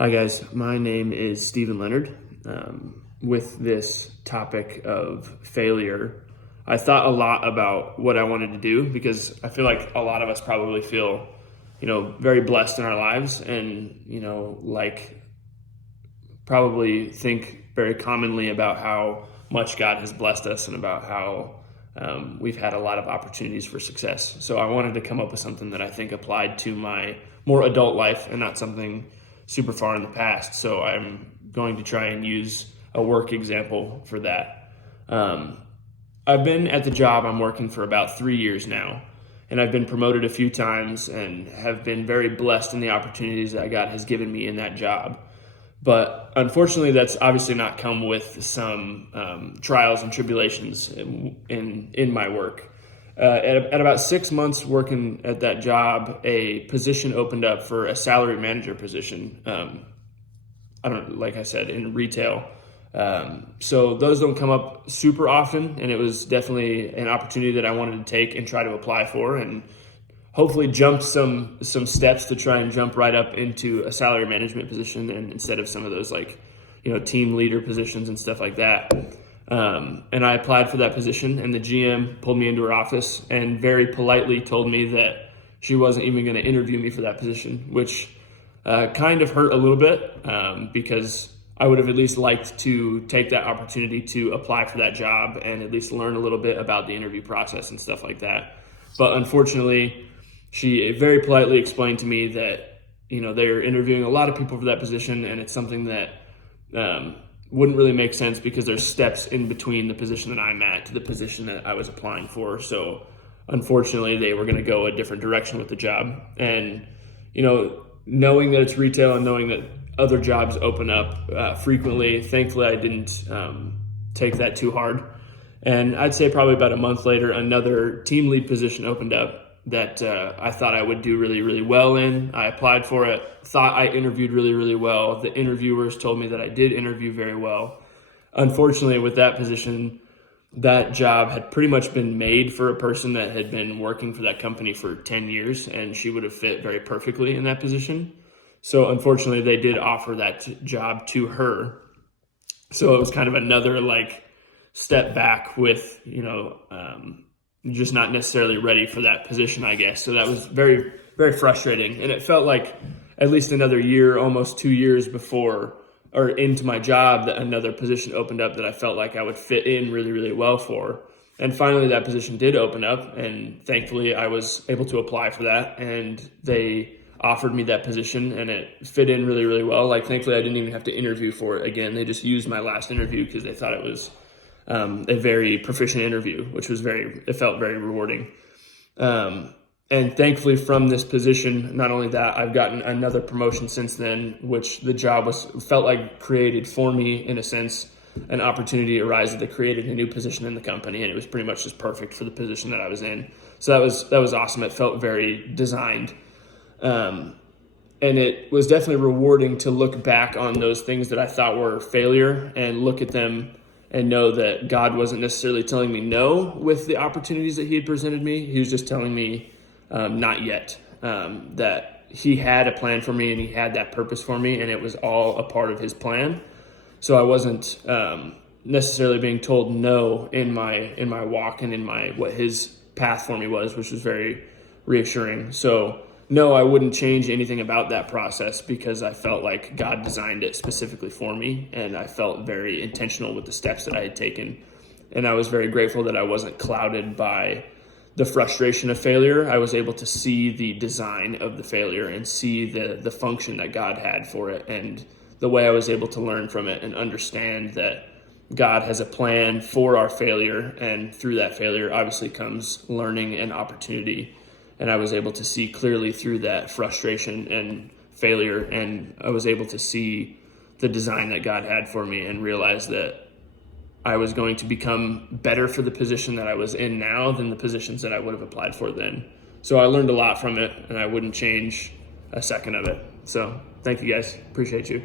Hi guys, my name is Stephen Leonard. With this topic of failure, I thought a lot about what I wanted to do because I feel like a lot of us probably feel, very blessed in our lives and, probably think very commonly about how much God has blessed us and about how we've had a lot of opportunities for success. So I wanted to come up with something that I think applied to my more adult life and not something super far in the past. So I'm going to try and use a work example for that. I've been at the job I'm working for about 3 years now, and I've been promoted a few times and have been very blessed in the opportunities that God has given me in that job. But unfortunately, that's obviously not come with some trials and tribulations in my work. At about 6 months working at that job, a position opened up for a salary manager position. Like I said, in retail. So those don't come up super often, and it was definitely an opportunity that I wanted to take and try to apply for, and hopefully jump some steps to try and jump right up into a salary management position, and instead of some of those team leader positions and stuff like that. And I applied for that position, and the GM pulled me into her office and very politely told me that she wasn't even going to interview me for that position, which kind of hurt a little bit because I would have at least liked to take that opportunity to apply for that job and at least learn a little bit about the interview process and stuff like that. But unfortunately, she very politely explained to me that, they're interviewing a lot of people for that position, and it's something that wouldn't really make sense because there's steps in between the position that I'm at to the position that I was applying for. So unfortunately, they were going to go a different direction with the job. And, knowing that it's retail and knowing that other jobs open up frequently, thankfully I didn't take that too hard. And I'd say probably about a month later, another team lead position opened up that I thought I would do really, really well in. I applied for it, thought I interviewed really, really well. The interviewers told me that I did interview very well. Unfortunately, with that position, that job had pretty much been made for a person that had been working for that company for 10 years, and she would have fit very perfectly in that position. So unfortunately, they did offer that job to her. So it was kind of another step back with, just not necessarily ready for that position, I guess. So that was very, very frustrating. And it felt like at least another year, almost 2 years before or into my job, that another position opened up that I felt like I would fit in really, really well for. And finally, that position did open up, and thankfully I was able to apply for that, and they offered me that position, and it fit in really, really well. Thankfully, I didn't even have to interview for it again. They just used my last interview because they thought it was a very proficient interview, which was it felt very rewarding. And thankfully from this position, not only that, I've gotten another promotion since then, which the job felt like created for me in a sense. An opportunity arose that created a new position in the company, and it was pretty much just perfect for the position that I was in. So that was awesome. It felt very designed. And it was definitely rewarding to look back on those things that I thought were failure and look at them and know that God wasn't necessarily telling me no with the opportunities that he had presented me. He was just telling me not yet, that he had a plan for me and he had that purpose for me, and it was all a part of his plan. So I wasn't necessarily being told no in my walk and in what his path for me was, which was very reassuring. So no, I wouldn't change anything about that process because I felt like God designed it specifically for me, and I felt very intentional with the steps that I had taken. And I was very grateful that I wasn't clouded by the frustration of failure. I was able to see the design of the failure and see the function that God had for it, and the way I was able to learn from it and understand that God has a plan for our failure, and through that failure obviously comes learning and opportunity. And I was able to see clearly through that frustration and failure, and I was able to see the design that God had for me and realize that I was going to become better for the position that I was in now than the positions that I would have applied for then. So I learned a lot from it, and I wouldn't change a second of it. So thank you guys. Appreciate you.